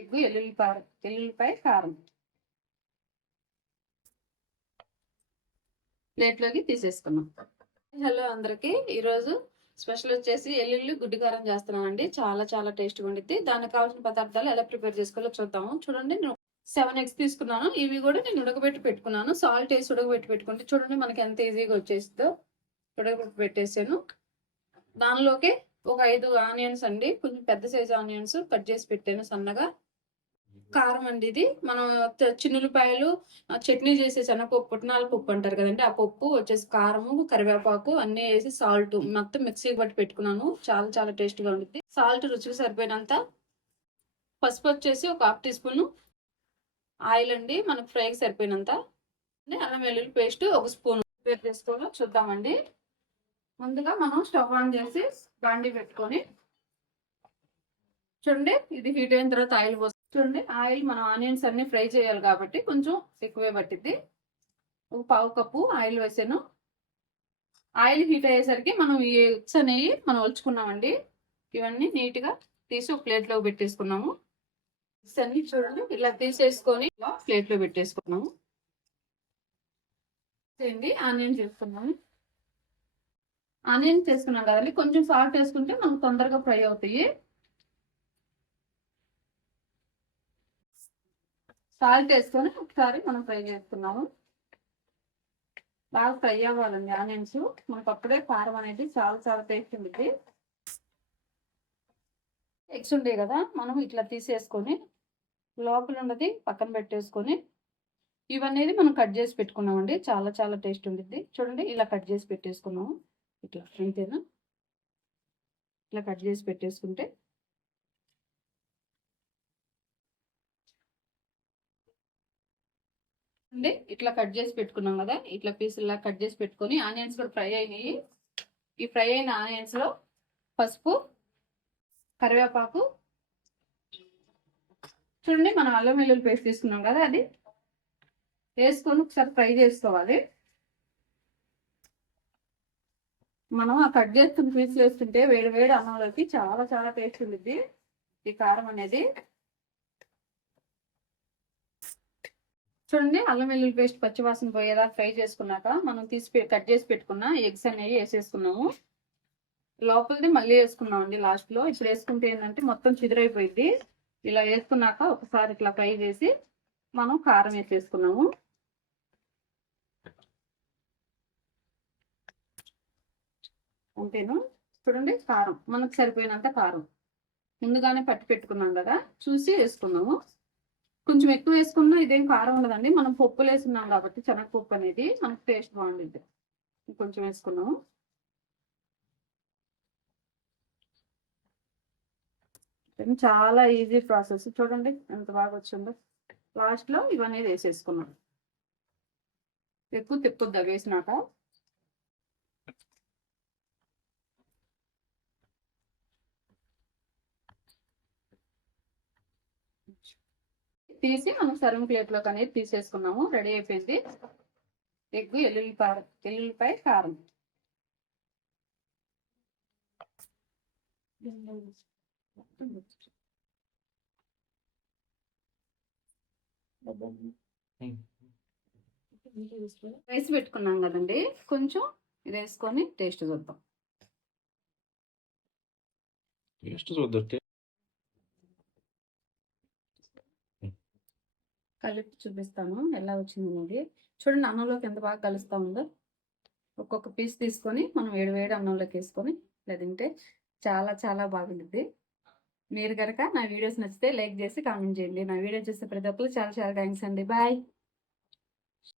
Egg ఎల్లుల్లిపాయ ఎల్లుల్లిపాయ కారం. ప్లేట్లోకి తీసేసుకున్నాం. హలో అందరికి. ఈరోజు స్పెషల్ వచ్చేసి ఎల్లుల్లి గుడ్డి కారం చేస్తున్నానండి. చాలా చాలా టేస్ట్గా ఉండిద్ది. దానికి కావాల్సిన పదార్థాలు ఎలా ప్రిపేర్ చేసుకోవాలో చూద్దాము. చూడండి నేను సెవెన్ ఎగ్స్ తీసుకున్నాను. ఇవి కూడా నేను ఉడకబెట్టి పెట్టుకున్నాను. సాల్ట్ వేసి ఉడకబెట్టి పెట్టుకుంటే చూడండి మనకి ఎంత ఈజీగా వచ్చేస్తుందో. ఉడకబెట్టి పెట్టేసాను. దానిలోకి ఒక ఐదు ఆనియన్స్ అండి. కొంచెం పెద్ద సైజు ఆనియన్స్ కట్ చేసి పెట్టాను సన్నగా. కారం అండి ఇది. మనం చిన్నులపాయలు చట్నీ చేసే శనగపప్పు పుట్నాల పప్పు అంటారు కదండి ఆ పప్పు వచ్చేసి కారము కరివేపాకు అన్నీ వేసి సాల్ట్ మొత్తం మిక్సీకి పట్టి పెట్టుకున్నాను. చాలా చాలా టేస్ట్గా ఉంటుంది సాల్ట్ రుచికి సరిపోయినంత పసుపు వచ్చేసి ఒక హాఫ్ టీ స్పూన్ ఆయిల్ అండి మనకు ఫ్రైకి సరిపోయినంత. అల్లం వెల్లుల్లి పేస్ట్ ఒక స్పూన్ ప్రిపేర్ చేసుకోవాలో చూద్దామండి. ముందుగా మనం స్టవ్ ఆన్ చేసి బాండి పెట్టుకొని చూడండి ఇది హీట్ అయిన తర్వాత ఆయిల్ పోసి చూడండి ఆయిల్ మనం ఆనియన్స్ అన్ని ఫ్రై చేయాలి కాబట్టి కొంచెం ఎక్కువే పట్టిద్ది. ఒక పావు కప్పు ఆయిల్ వేసాను. ఆయిల్ హీట్ అయ్యేసరికి మనం ఈ ఎగ్స్ అనేవి మనం ఒలుచుకున్నామండి. ఇవన్నీ నీట్గా తీసి ఒక ప్లేట్లో పెట్టేసుకున్నాము. ఎగ్స్ అన్ని చూడండి ఇలా తీసేసుకొని ప్లేట్లో పెట్టేసుకున్నాము. చేయండి ఆనియన్ చేసుకున్నాము. ఆనియన్ చేసుకున్నాం కదండి కొంచెం సాల్ట్ వేసుకుంటే మనకు తొందరగా ఫ్రై అవుతాయి. సాల్ట్ వేసుకొని ఒకసారి మనం ఫ్రై చేస్తున్నాము. బాగా ఫ్రై అవ్వాలండి. ఆనియన్స్ మనకు అప్పుడే కారం అనేది చాలా చాలా టేస్ట్ ఉంటుంది. ఎగ్స్ ఉండే కదా మనం ఇట్లా తీసేసుకొని లోపల ఉన్నది పక్కన పెట్టేసుకొని ఇవన్నీ మనం కట్ చేసి పెట్టుకున్నామండి. చాలా చాలా టేస్ట్ ఉంటుంది చూడండి ఇలా కట్ చేసి పెట్టేసుకున్నాము. ఇట్లా అంతేనా? ఇట్లా కట్ చేసి పెట్టేసుకుంటే అండి ఇట్లా కట్ చేసి పెట్టుకున్నాం కదా ఇట్లా పీసులా కట్ చేసి పెట్టుకొని ఆనియన్స్ కూడా ఫ్రై అయినాయి. ఈ ఫ్రై అయిన ఆనియన్స్లో పసుపు కరివేపాకు. చూడండి మనం అల్లం వెల్లుల్లి పేస్ట్ తీసుకున్నాం కదా అది. వేసుకొని ఒకసారి ఫ్రై చేసుకోవాలి. మనం ఆ కట్ చేస్తున్న పీసులు వేస్తుంటే వేడి వేడి అన్నంలోకి చాలా చాలా టేస్ట్ ఉంటుంది ఈ కారం అనేది చూడండి అల్లం వెల్లుల్లి పేస్ట్ పచ్చివాసన పోయేదా ఫ్రై చేసుకున్నాక మనం తీసి కట్ చేసి పెట్టుకున్న ఎగ్స్ అనేవి వేసేసుకున్నాము. లోపలిది మళ్ళీ వేసుకున్నాం అండి లాస్ట్లో ఇప్పుడు వేసుకుంటే ఏంటంటే మొత్తం చిదిరైపోయింది. ఇలా వేసుకున్నాక ఒకసారి ఇట్లా ఫ్రై చేసి మనం కారం వేసేసుకున్నాము. అంతేను? చూడండి కారం. మనకు సరిపోయినంత కారం. ముందుగానే పట్టి పెట్టుకున్నాం కదా. చూసి వేసుకున్నాము. కొంచెం ఎక్కువ వేసుకున్నా ఇదేం కారం ఉండదండి. మనం పప్పులు వేసుకున్నాం కాబట్టి శనగపప్పు అనేది మనకు టేస్ట్ బాగుంటుంది కొంచెం వేసుకున్నాము. చాలా ఈజీ ప్రాసెస్. చూడండి ఎంత బాగా వచ్చిందో. లాస్ట్లో ఇవన్నీ వేసేసుకున్నాం. ఎక్కువ తిప్పుద్దా వేసినాక. తీసి మనం సర్వింగ్ ప్లేట్లోకి అనేది తీసేసుకున్నాము. రెడీ అయిపోయింది. ఎగ్ ఎల్లుల్లిపాయ ఎల్లుల్లిపాయ కారం. రైస్ పెట్టుకున్నాం కదండి. కొంచెం ఇది వేసుకొని టేస్ట్ చూద్దాం. టేస్ట్ చూద్దాం. కలిపి చూపిస్తాను. ఎలా వచ్చింది అనేది. చూడండి అన్నంలోకి ఎంత బాగా కలుస్తా ఉందో. ఒక్కొక్క పీస్ తీసుకొని మనం వేడి వేడి అన్నంలోకి వేసుకొని లేదంటే తింటే చాలా చాలా బాగుంటుంది. మీరు కనుక నా వీడియోస్ నచ్చితే లైక్ చేసి కామెంట్ చేయండి. నా వీడియో చూస్తే ప్రతి ఒక్కరు చాలా చాలా థ్యాంక్స్ అండి. బాయ్.